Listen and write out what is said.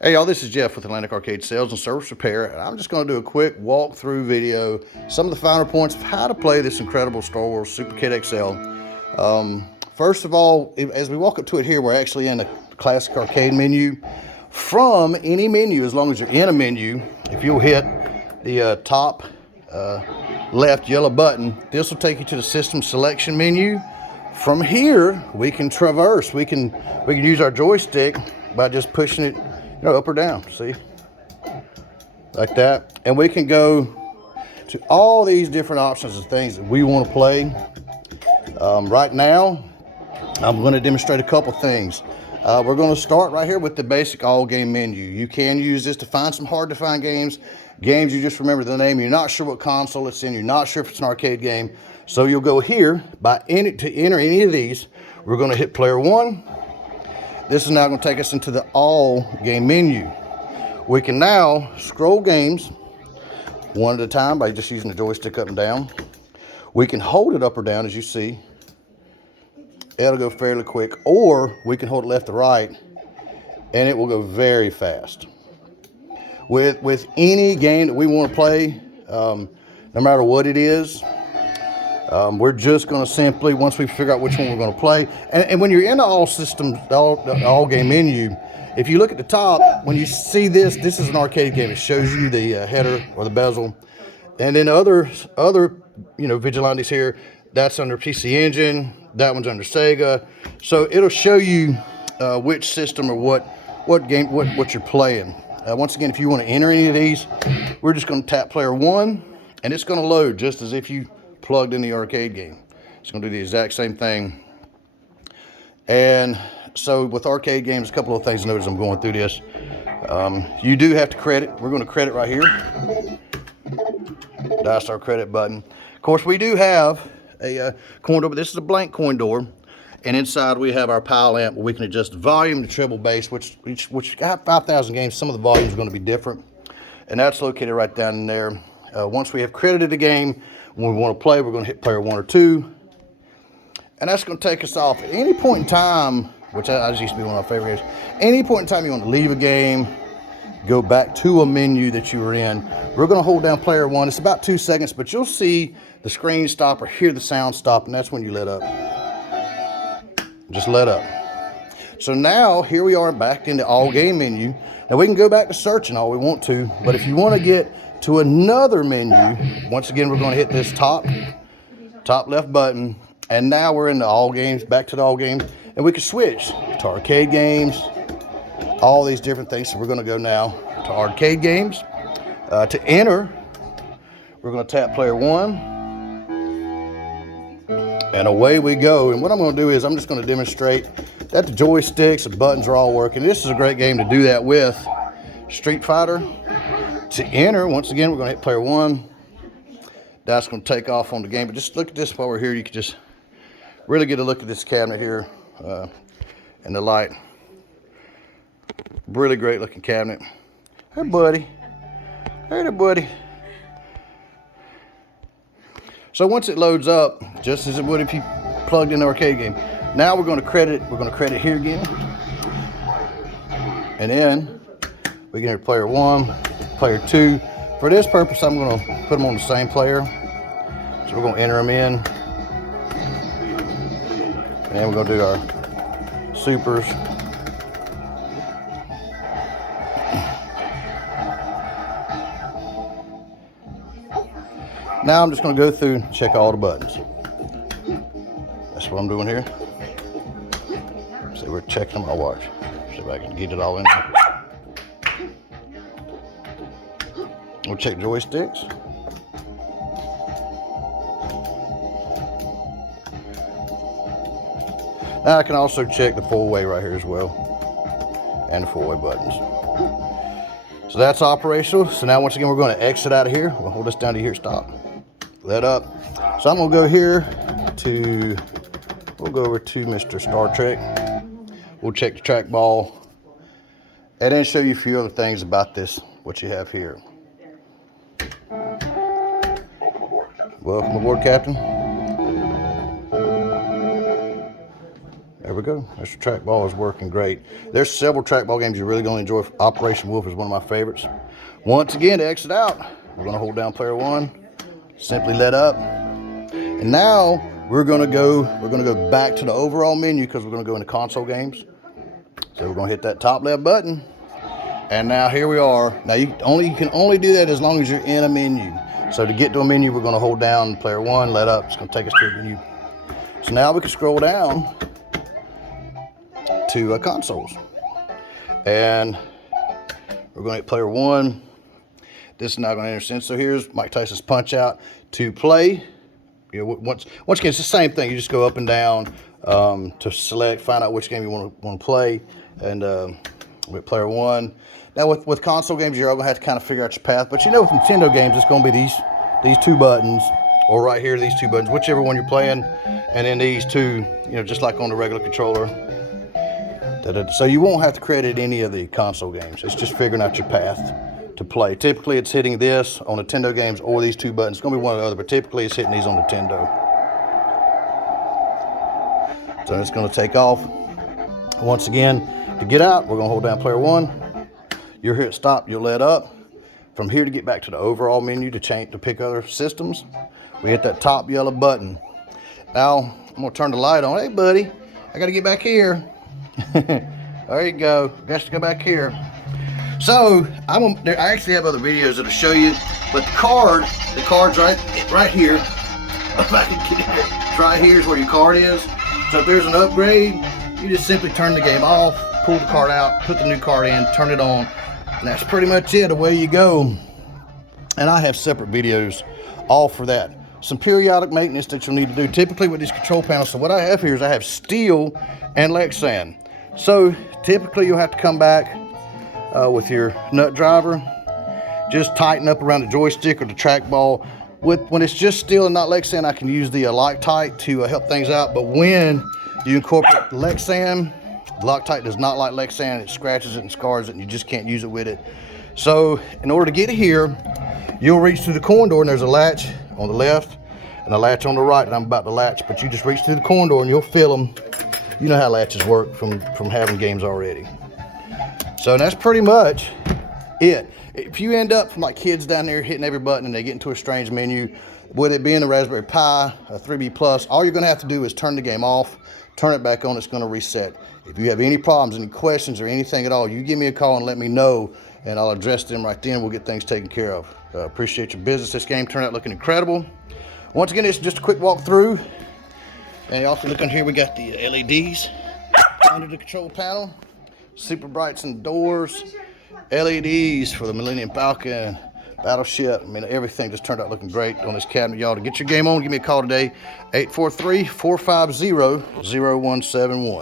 Hey y'all, this is Jeff with Atlantic Arcade Sales and Service Repair, and I'm just going to do a quick walkthrough video, some of the finer points of how to play this incredible Star Wars Supercade XL. First of all, as we walk up to it here, we're actually in a classic arcade menu. From any menu, as long as you're in a menu, if you'll hit the top left yellow button, this will take you to the system selection menu. From here, we can traverse. We can use our joystick by just pushing it, up or down, see? Like that. And we can go to all these different options of things that we want to play. Right now, I'm going to demonstrate a couple things. We're going to start right here with the basic all game menu. You can use this to find some hard to find games. Games you just remember the name, you're not sure what console it's in, you're not sure if it's an arcade game. So you'll go here, to enter any of these, we're going to hit player 1. This is now going to take us into the all game menu. We can now scroll games one at a time by just using the joystick up and down. We can hold it up or down, as you see. It'll go fairly quick, or we can hold it left to right and it will go very fast. With any game that we want to play, no matter what it is, we're just going to simply, once we figure out which one we're going to play, and when you're in the all game menu, if you look at the top, when you see this is an arcade game. It shows you the header or the bezel, and then other vigilantes here, that's under PC Engine, that one's under Sega, so it'll show you which system or what game you're playing. Once again, if you want to enter any of these, we're just going to tap player 1, and it's going to load just as if you plugged in the arcade game. It's going to do the exact same thing. And so with arcade games, a couple of things to notice. I'm going through this. You do have to credit. We're going to credit right here. That's our credit button. Of course, we do have a coin door, but this is a blank coin door. And inside we have our pile amp where we can adjust the volume, the treble bass, which got 5,000 games. Some of the volumes are going to be different. And that's located right down in there. Once we have credited a game, when we want to play, we're going to hit player 1 or 2. And that's going to take us off. At any point in time, which I used to be one of my favorite games, any point in time you want to leave a game, go back to a menu that you were in, we're going to hold down player 1. It's about 2 seconds, but you'll see the screen stop or hear the sound stop, and that's when you let up. Just let up. So now, here we are back in the all game menu. Now we can go back to searching all we want to, but if you want to get to another menu, once again, we're going to hit this top left button, and now we're in the all games, back to the all games, and we can switch to arcade games, all these different things. So we're going to go now to arcade games. To enter, we're going to tap player 1. And away we go. And what I'm going to do is I'm just going to demonstrate that the joysticks and buttons are all working. This is a great game to do that with. Street Fighter. To enter, once again, we're going to hit player 1. That's going to take off on the game. But just look at this while we're here. You can just really get a look at this cabinet here and the light. Really great looking cabinet. Hey, buddy. Hey there, buddy. So once it loads up, just as it would if you plugged in an arcade game, now we're going to credit. We're going to credit here again, and then we can hit player 1, player 2. For this purpose, I'm going to put them on the same player. So we're going to enter them in, and we're going to do our supers. Now I'm just going to go through and check all the buttons. That's what I'm doing here. So we're checking them. I'll watch. See if I can get it all in there. We'll check joysticks. Now I can also check the 4-way right here as well. And the 4-way buttons. So that's operational. So now once again we're going to exit out of here. We'll hold this down to here, stop. Let up. So I'm going to go here to, we'll go over to Mr. Star Trek. We'll check the trackball and then show you a few other things about this, what you have here. Welcome aboard, Captain. There we we go. Mr. Trackball is working great. There's several trackball games you're really going to enjoy. Operation Wolf is one of my favorites. Once again, to exit out, we're going to hold down player 1. Simply let up. And now we're going to go back to the overall menu because we're going to go into console games. So we're going to hit that top left button. And now here we are. Now you can only do that as long as you're in a menu. So to get to a menu, we're going to hold down player 1, let up. It's going to take us to a menu. So now we can scroll down to consoles. And we're going to hit player 1. This is not going to enter sense. So here's Mike Tyson's Punch Out. To play, you know, once again, it's the same thing. You just go up and down to select, find out which game you want to play, and with player 1. Now with console games, you're all gonna have to kind of figure out your path. But you know, with Nintendo games, it's gonna be these 2 buttons, or right here, these 2 buttons, whichever one you're playing, and then these 2, you know, just like on the regular controller. So you won't have to credit any of the console games. It's just figuring out your path to play. Typically, it's hitting this on Nintendo games or these 2 buttons. It's going to be one or the other, but typically it's hitting these on Nintendo. So it's going to take off. Once again, to get out, we're going to hold down player 1. You'll hit stop, you'll let up. From here to get back to the overall menu to pick other systems, we hit that top yellow button. Now, I'm going to turn the light on. Hey, buddy, I got to get back here. There you go. Got to go back here. So I actually have other videos that'll show you, but the card's right here. If I can get it, it's right here is where your card is. So if there's an upgrade, you just simply turn the game off, pull the card out, put the new card in, turn it on, and that's pretty much it. Away you go. And I have separate videos all for that. Some periodic maintenance that you'll need to do, typically with these control panels. So what I have here is I have steel and Lexan. So typically you'll have to come back with your nut driver, just tighten up around the joystick or the trackball. When it's just steel and not Lexan, I can use the Loctite to help things out. But when you incorporate Lexan, Loctite does not like Lexan. It scratches it and scars it, and you just can't use it with it. So in order to get here, you'll reach through the coin door, and there's a latch on the left and a latch on the right that I'm about to latch. But you just reach through the coin door and you'll feel them. You know how latches work from having games already. So that's pretty much it. If you end up from like kids down there hitting every button and they get into a strange menu, with it being a Raspberry Pi, a 3B Plus, all you're gonna have to do is turn the game off, turn it back on, it's gonna reset. If you have any problems, any questions, or anything at all, you give me a call and let me know, and I'll address them right then. We'll get things taken care of. Appreciate your business. This game turned out looking incredible. Once again, it's just a quick walkthrough. And also look on here, we got the LEDs under the control panel. Super brights and doors, LEDs for the Millennium Falcon, Battleship. I mean, everything just turned out looking great on this cabinet. Y'all, to get your game on, give me a call today, 843-450-0171.